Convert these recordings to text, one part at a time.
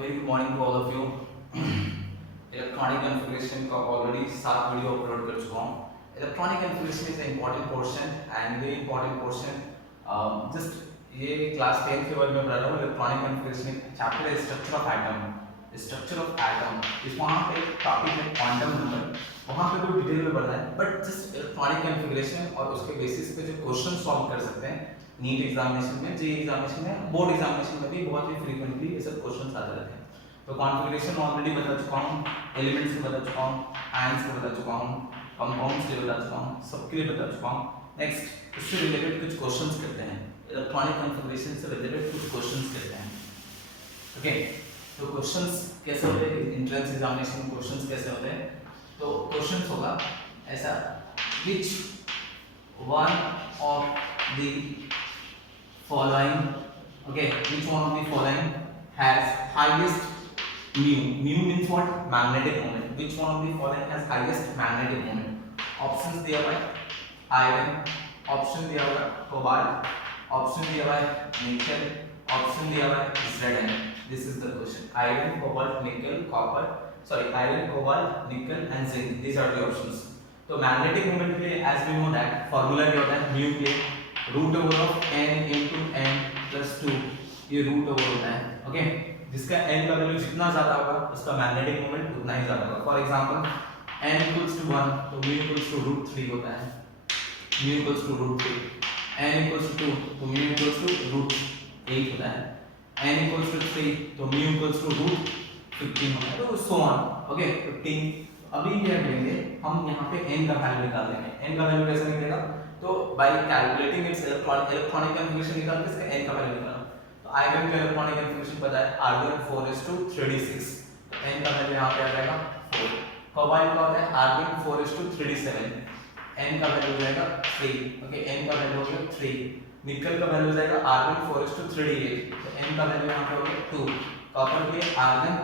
Very good morning to all of you. Electronic configuration का already 7 video upload कर चुका हूँ। Electronic configuration is important portion and very important portion. Just ये class 10 के बारे में पढ़ा रहा हूँ। इलेक्ट्रॉनिक कॉन्फ़िगरेशन चैप्टर है structure of atom. Structure of atom इस वहाँ पे एक टॉपिक है क्वांटम नंबर, वहाँ पे कोई डिटेल में पढ़ना है, बट जस्ट इलेक्ट्रॉनिक कॉन्फ़िगरेशन और उसके बेसिस पे जो क्वेश्चन सॉल्व कर सकते हैं नीट एग्जामिनेशन में, जेईई एग्जामिनेशन में, बोर्ड एग्जामिनेशन में भी बहुत ही फ्रीक्वेंटली ये सब क्वेश्चंस आते रहते हैं। तो कॉन्फ़िगरेशन ऑलरेडी बता चुका हूँ, एलिमेंट्स के बता चुका हूँ, आयंस के बता चुका हूँ, कंपाउंड्स के बता चुका हूँ, सबके लिए बता चुका हूँ। नेक्स्ट इससे रिलेटेड कुछ क्वेश्चंस करते हैं, इलेक्ट्रॉनिक कॉन्फ़िगरेशन से रिलेटेड कुछ क्वेश्चंस करते हैं। ओके, तो क्वेश्चंस कैसे होते हैं, एंट्रेंस एग्जामिनेशन में क्वेश्चंस कैसे होते हैं? तो क्वेश्चंस होगा ऐसा, which one of the following, okay, which one of the following has highest mu? Mu means what? Magnetic moment. Which one of the following has highest magnetic moment? Options दिया हुआ है iron, option दिया हुआ है cobalt, option दिया हुआ है nickel, option दिया हुआ है Zn. This is the question. Iron, cobalt, nickel, copper. Sorry, iron, cobalt, nickel and zinc. These are the options. तो magnetic moment के लिए as we know that formula क्या होता है mu के लिए root over of n into n plus 2, ये root over होता है। ओके, जिसका n का वैल्यू जितना ज्यादा होगा उसका मैग्नेटिक मोमेंट उतना ही ज्यादा होगा। For example n equals to 1 तो mu equals to root 3 होता है, mu equals to root 3, n equals to 2 तो mu equals to root 8 होता है, n equals to 3 तो mu equals to root 15 होता है, तो so on। ओके, 15। अभी क्या करेंगे हम यहाँ पे n का वैल्यू निकाल देंगे। n का वैल्यू कैसे निकलेगा? तो bye calculating it's electronic configuration निकाल के इसका n का वैल्यू निकालना। तो आयरन का इलेक्ट्रॉनिक कॉन्फ़िगरेशन पता है आर्गन 4:3d6, तो n का वैल्यू यहाँ पे आ जाएगा 4। कोबाल्ट का होता है आर्गन 4:3d7, n का वैल्यू हो जाएगा 3। ओके, n का वैल्यू हो गया 3। निकल का वैल्यू हो जाएगा आर्गन 4:3d8, तो n का वैल्यू यहाँ पे हो गया 2। कॉपर के आर्गन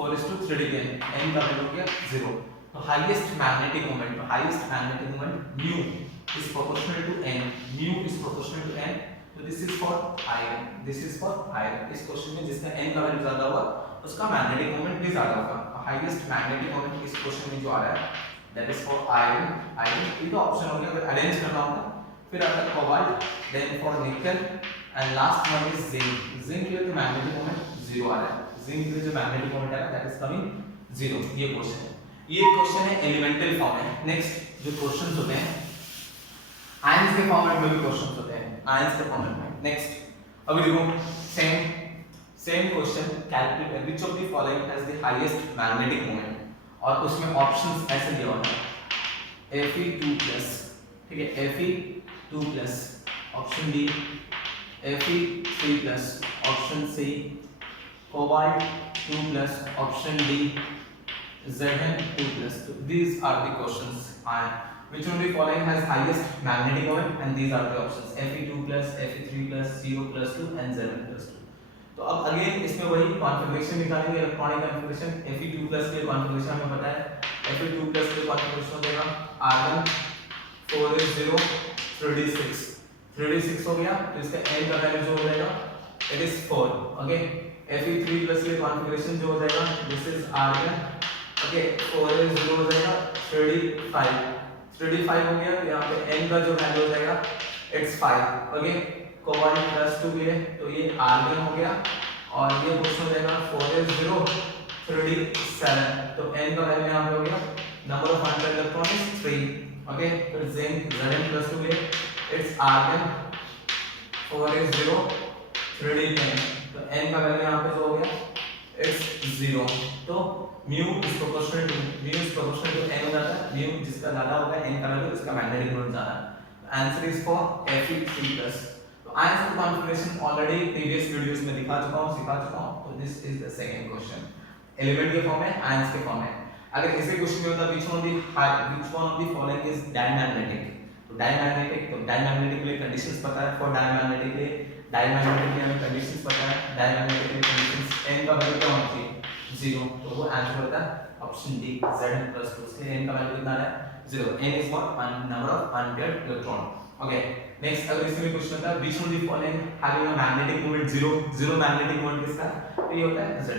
4:3d10, n का वैल्यू हो गया 0। तो highest magnetic moment mu is proportional to n, mu is proportional to n, तो this is for iron, this is for iron। इस क्वेश्चन में जिसका n का वैल्यू ज्यादा होगा उसका मैग्नेटिक मोमेंट भी ज्यादा होगा। हाईएस्ट मैग्नेटिक मोमेंट इस क्वेश्चन में जो आ रहा है दैट इज फॉर आयरन। ये तो ऑप्शन हो गया, अगर अरेंज करना होगा फिर आता है cobalt, then for nickel and last one is zinc. Zinc के लिए तो मैग्नेटिक मोमेंट 0 आ रहा है, जिंक के लिए जो मैग्नेटिक मोमेंट आ रहा है दैट इज कमिंग 0। ये क्वेश्चन है, ये क्वेश्चन है एलिमेंटल फॉर्म में। नेक्स्ट जो क्वेश्चंस होते हैं आयंस के फॉर्मेट में भी क्वेश्चंस होते हैं, आयंस के फॉर्मेट में। नेक्स्ट अभी देखो same question, calculate which of the following has the highest magnetic moment, और उसमें ऑप्शंस ऐसे दिया हुआ है Fe2+, ठीक है, Fe2+, option D Fe3+, option C Cobalt2+, option D Zn2+। So these are the questions. Which one of the following has highest magnetic moment? And these are the options: Fe2+, Fe3+, 0+2 and Zn+2। तो अब again इसमें वही configuration निकालेंगे, electronic configuration. Fe2+ के configuration हमें पता है, Fe2+ के कॉन्फ़िगरेशन हो जाएगा आर्गन 4:3d6, 3d6 हो गया, तो इसका n का वैल्यू जो हो जाएगा इट इज 4। ओके, Fe3+ के कॉन्फ़िगरेशन जो हो जाएगा दिस इज आर्गन, ओके, 4:0 हो जाएगा 3d5 हो गया, यहाँ पे n का जो वैल्यू हो जाएगा इट्स 5। ओके, कोबाल्ट +2 के लिए तो ये आर्गन हो गया, और ये क्वेश्चन हो जाएगा 4:0 3d7, तो n का वैल्यू यहाँ पे हो गया, number of unpaired electron is 3। Okay, फिर जिंक Zn+2 के लिए इट्स आर्गन 4:0 3d10, तो n का वैल्यू यहाँ पे जो हो गया इट्स 0। तो mu is proportional to n हो जाता है, mu जिसका ज्यादा होगा n का वैल्यू उसका मैग्नेटिक मोमेंट ज्यादा है। Answer is for Fe3+। तो आयंस का कॉन्फ़िगरेशन ऑलरेडी प्रीवियस वीडियोस में सिखा चुका हूं, तो this is the second question, element के फॉर्म में, आयंस के फॉर्म में। अगर इसे क्वेश्चन में होता which one of the following is diamagnetic, तो डायमैग्नेटिक के लिए कंडीशंस पता है, फॉर डायमैग्नेटिक के लिए हमें कंडीशंस पता है, डायमैग्नेटिक के लिए कंडीशंस n का वैल्यू क्या होना चाहिए 0, तो वो आंसर होता है ऑप्शन डी Zn+2। इसके n का वैल्यू कितना है 0। n is what, number of unpaired electron. Okay next अगर इसमें क्वेश्चन होता है which one the following having a magnetic moment zero magnetic moment किसका तो ये होता है z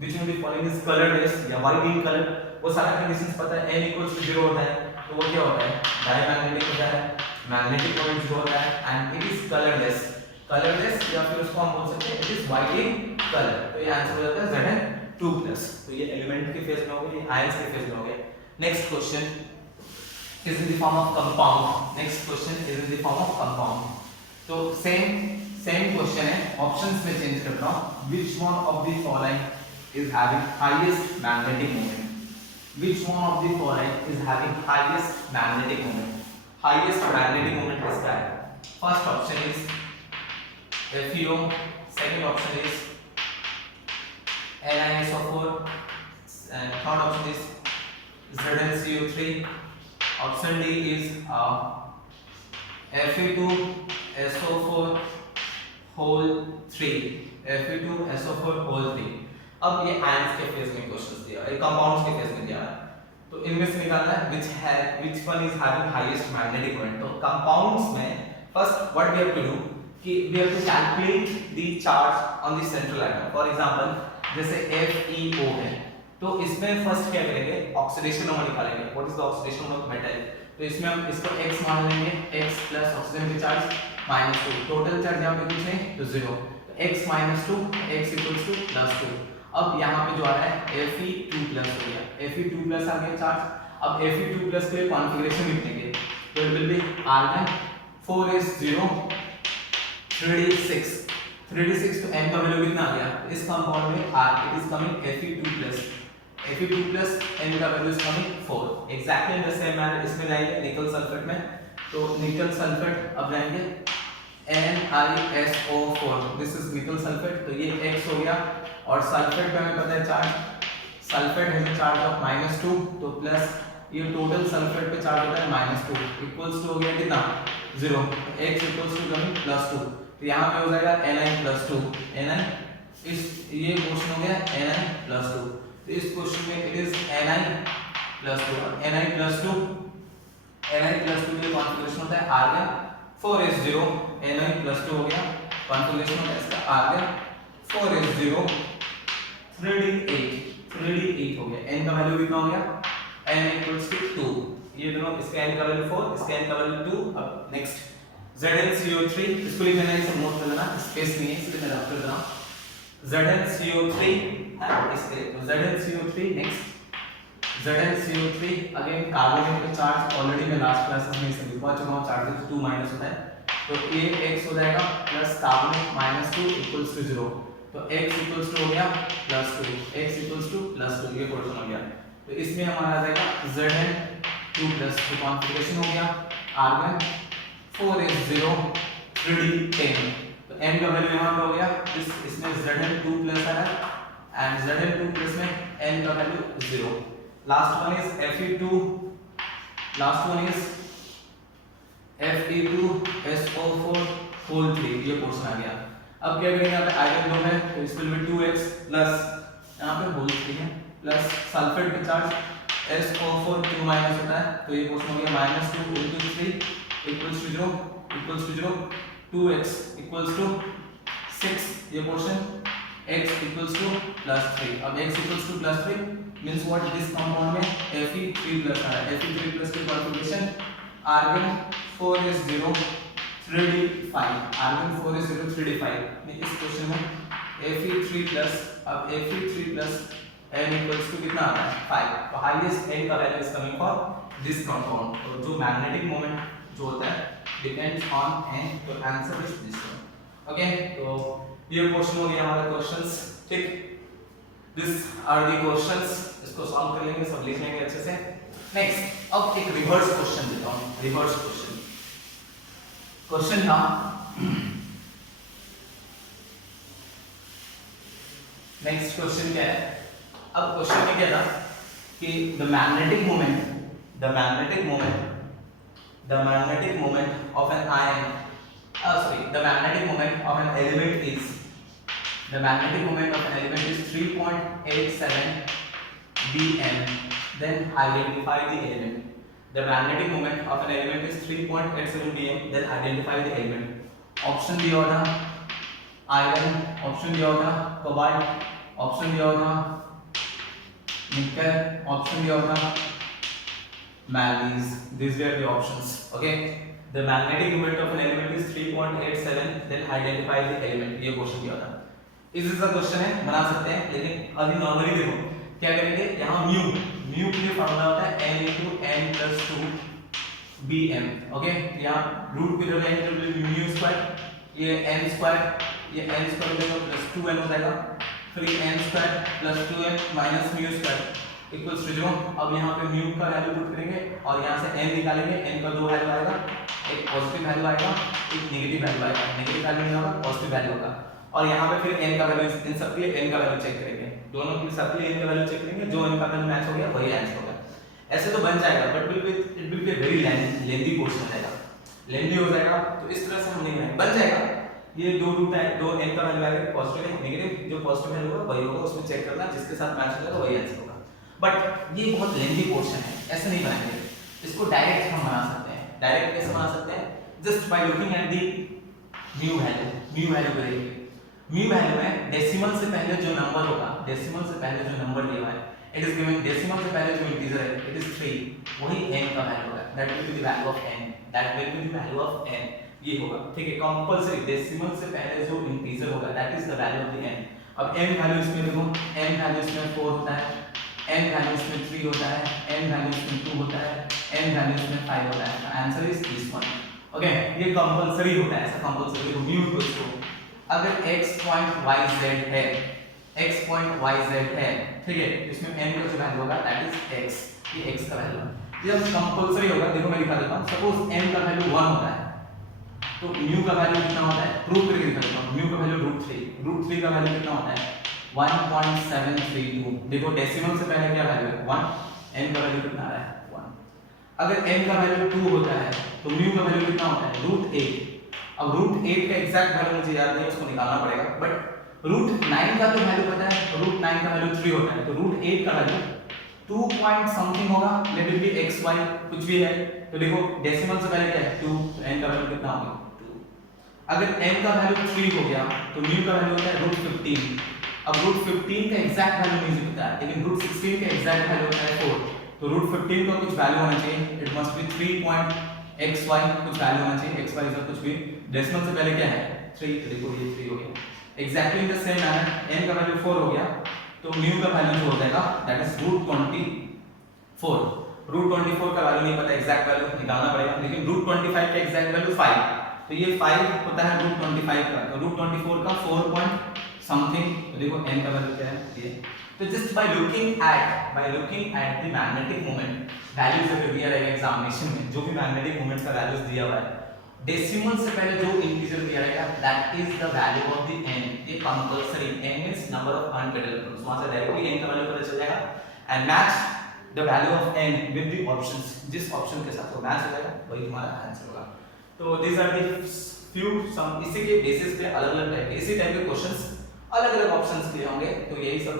which one the following is colourless या वाइट इन कलर वो सारा कंडीशंस पता है n = 0 होता है तो वो क्या होता है डायमैग्नेटिक होता है मैग्नेटिक मोमेंट 0 होता है एंड इट इज कलरलेस या फिर उसको हम बोल सकते हैं it is white in colour तो ये आंसर हो जाता है Zn2+ तो ये एलिमेंट के फेज में हो गया ये आयंस के फेज में हो गया next question is in the form of compound next question is in the form of compound तो same question है options में change करता हूँ which one of the following is having highest magnetic moment which one of the following is having highest magnetic moment किसका है first option is FeO second option is NiSO4 and third option is ZnCO3 option D is Fe2SO4 whole 3 Fe2SO4 whole 3 अब ये ions के phase में questions दिया है compounds के phase में दिया है तो इनमें से निकालना है which one is having highest magnetic moment तो कंपाउंड्स में first what we have to do कि we have to calculate the charge on the central atom for example जैसे FeO है तो इसमें फर्स्ट क्या करेंगे ऑक्सीडेशन नंबर निकालेंगे what is the oxidation number of metal तो इसमें हम इसको x मान लेंगे x प्लस ऑक्सीजन के चार्ज -2 टोटल चार्ज यहां पे कितने तो 0 तो x -2 x = +2 अब यहां पे जो आ रहा है Fe2+ हो गया Fe2+ आ गया चार्ज अब Fe2+ के लिए कॉन्फ़िगरेशन लिखेंगे तो it will be argon 4 is 0 3d6 तो n का वैल्यू कितना आ गया इस कंपाउंड में it is coming Fe2+ n का value is coming 4 exactly in the same manner इसमें जाएंगे निकल सल्फेट में तो निकल सल्फेट अब जाएंगे NiSO4 दिस इज निकल सल्फेट तो ये X हो गया और सल्फेट पे हमें पता है charge sulphate has a charge of -2 तो प्लस ये टोटल सल्फेट पे चार्ज होता है -2 इक्वल्स टू हो गया कितना 0 X = कमिंग +2 तो यहां पे हो जाएगा Ni+2 Ni इस ये क्वेश्चन हो गया Ni+2 तो इस क्वेश्चन में इट इज Ni+2 Ni+2 के लिए कॉन्फ़िगरेशन होता है argon 4 is 0 Ni+2 हो गया कॉन्फ़िगरेशन होता है इसका argon 4 is 0 3d8 हो गया n का वैल्यू कितना हो गया n = 2 ये दोनों इसका n का वैल्यू 4 इसका n का वैल्यू 2 अब नेक्स्ट ZnCO3 इसको लिखना है इसे नोट कर लेना स्पेस नहीं है इसलिए मैं रख कर रहा हूं ZnCO3 है इसके तो ZnCO3 next ZnCO3 again carbon का चार्ज ऑलरेडी मैं लास्ट क्लासेस में इसे लिखवा चुका हूं चार्ज 2 माइनस होता है तो ये x हो जाएगा प्लस कार्बन -2 = 0 तो x = हो गया +2 x = +2 ये क्वेश्चन हो गया तो इसमें हमारा आ जाएगा Zn2+ तो कॉन्फ़िगरेशन हो गया argon 4 is 0 3d10 तो n का वैल्यू यहां पे हो गया इसमें Zn2+ आ रहा है एंड Zn2+ में n का value 0 last one is Fe2 last one is Fe2SO4 whole 3 ये क्वेश्चन आ गया अब क्या करेंगे यहां पे आयरन 2 है तो इस विल बी 2x प्लस यहां पे होल 3 है प्लस सल्फेट पे चार्ज SO4 2 माइनस होता है तो ये क्वेश्चन हो गया -2 * 3 equals to 0 2x equals to 6 ये portion x equals to +3 अब x equals to +3 means what this compound में Fe3+ आ रहा है Fe3+ की configuration argon 4 is 0 3d5 argon 4 is 0 3d5 में इस क्वेश्चन में Fe3+ अब Fe3+ n equals to कितना आ रहा है 5 तो हाईएस्ट n का value is coming for this compound तो जो मैग्नेटिक मोमेंट जो होता है डिपेंड्स ऑन n तो answer is this one okay तो ये क्वेश्चन हो गया हमारा क्वेश्चंस ठीक दिस आर द क्वेश्चंस इसको सॉल्व कर लेंगे सब लिख लेंगे अच्छे से नेक्स्ट अब एक रिवर्स क्वेश्चन देता हूं रिवर्स क्वेश्चन था नेक्स्ट क्वेश्चन क्या है अब क्वेश्चन में क्या था कि the magnetic moment of an ion the magnetic moment of an element is 3.87 bm then identify the element the magnetic moment of an element is 3.87 dm, then identify the element. Option दिया होगा iron, option दिया होगा cobalt, option दिया होगा निकल, option दिया होगा manganese. These were the options. Okay, the magnetic moment of an element is 3.87, then identify the element. ये क्वेश्चन दिया था. इस सा क्वेश्चन है, बना सकते हैं, लेकिन अभी नॉर्मली देखो क्या करेंगे. यहाँ म्यू के लिए फॉर्मूला होता है n into n plus 2 bm. Okay, यहाँ रूट की जगह n into म्यू स्क्वायर, ये n स्क्वायर, ये n स्क्वायर हो जाएगा प्लस 2n हो जाएगा, फिर ये n square plus 2n minus mu square equals to 0. अब यहाँ पे म्यू का वैल्यू पुट करेंगे और यहाँ से n निकालेंगे. n का दो वैल्यू आएगा, एक पॉजिटिव वैल्यू आएगा, एक नेगेटिव वैल्यू आएगा. नेगेटिव वैल्यू नहीं होगा, पॉजिटिव वैल्यू होगा. और यहाँ पे फिर n का वैल्यू, इन सब के लिए n का वैल्यू चेक करेंगे. दोनों के सब के लिए n का वैल्यू चेक करेंगे. जो n का वैल्यू मैच हो गया वही आंसर होगा. ऐसे तो बन जाएगा, but it will be very lengthy portion रहेगा, लेंथी हो जाएगा. तो इस तरह से हम नहीं बनाएंगे, बन जाएगा. ये दो रूट है, दो n का वैल्यू आएगा, पॉजिटिव है नेगेटिव. जो पॉजिटिव वैल्यू होगा वही होगा, उसमें चेक करना, जिसके साथ मैच होगा वही आंसर होगा. बट ये बहुत लेंथी पोर्शन है, ऐसे नहीं बनाएंगे. इसको डायरेक्ट हम बना सकते हैं. डायरेक्ट कैसे बना सकते हैं? Just by looking at the mu value. Mu value करेंगे. म्यू वैल्यू में डेसिमल से पहले जो नंबर होगा, डेसिमल से पहले जो नंबर दिया है, इट इज गिवन. डेसिमल से पहले जो इंटीजर है इट इज 3, वही n का वैल्यू होगा. That will be the value of n. That will be the value of n. ये होगा, ठीक है. कंपल्सरी डेसिमल से पहले जो इंटीजर होगा that is the value of the n. अब n वैल्यू इसमें देखो, n वैल्यू इसमें 4 होता है, n वैल्यू इसमें 3 होता है, n वैल्यू इसमें 2 होता है, n वैल्यू इसमें 5 होता है. Answer is this one. Okay, ये कंपल्सरी होता है, ऐसा कंपल्सरी हो. म्यू इक्वल्स टू, अगर x पॉइंट yz है, x पॉइंट yz है, ठीक है, इसमें n का जो वैल्यू होगा दैट इज x. ये x का वैल्यू है. ये कंपल्सरी होगा. देखो मैं लिखा देता हूं. सपोज n का वैल्यू 1 होता है, तो म्यू का वैल्यू कितना होता है? प्रूव करके दिखा देता हूं. म्यू का वैल्यू √3 का वैल्यू कितना होता है? 1.732. देखो डेसिमल से पहले क्या वैल्यू है? 1. n का वैल्यू कितना आ रहा है? 1. अगर n का वैल्यू 2 होता है तो म्यू का वैल्यू कितना होता है? √8. अब √8 का एग्जैक्ट वैल्यू मुझे याद नहीं, उसको निकालना पड़ेगा. बट √9 का तो वैल्यू पता है, √9 का वैल्यू 3 होता है, तो √8 का वैल्यू 2 पॉइंट समथिंग होगा. लेट इट बी xy कुछ भी है. तो देखो डेसिमल से पहले क्या है? 2. तो n का वैल्यू कितना होगा? 2. अगर n का वैल्यू 3 हो गया तो म्यू का वैल्यू होता है √15. अब √15 का एग्जैक्ट वैल्यू नहीं पता है, लेकिन √16 का एग्जैक्ट वैल्यू होता है 4. तो √15 का कुछ वैल्यू होना चाहिए. इट मस्ट बी 3.xy कुछ वैल्यू होना चाहिए. xy इज कुछ भी. डेसिमल से पहले क्या है? 3. तो देखो ये 3 हो गया. Exactly in the same manner n का वैल्यू 4 हो गया तो म्यू का वैल्यू जो हो जाएगा दैट इज √24. √24 का वैल्यू नहीं पता, एग्जैक्ट वैल्यू निकालना पड़ेगा. लेकिन √25 का एग्जैक्ट वैल्यू 5, तो ये 5 होता है √25 का. तो √24 का 4 पॉइंट समथिंग. तो देखो n का वैल्यू क्या है? ये. तो just by looking at the magnetic moment values अगर दिया रहेगा एग्जामिनेशन में, जो भी मैग्नेटिक मोमेंट का वैल्यूज दिया हुआ है, डेसिमल से पहले जो इंटीजर दिया रहेगा that is the value of the n. ये compulsory. n means number of unpaired electrons. वहां से डायरेक्टली n का वैल्यू पता चल जाएगा. And match the value of n with the options. जिस ऑप्शन के साथ वो मैच हो जाएगा वही तुम्हारा आंसर होगा. तो दिस आर द फ्यू सम. इसी के बेसिस पे अलग-अलग टाइप के, इसी टाइप के क्वेश्चंस अलग-अलग ऑप्शंस के होंगे. तो यही सब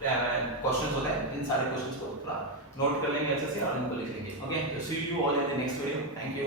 क्वेश्चंस होते हैं. इन सारे क्वेश्चंस को थोड़ा नोट कर लेंगे अच्छे से और इनको लिख लेंगे. ओके, तो see you all in the next video. Thank you.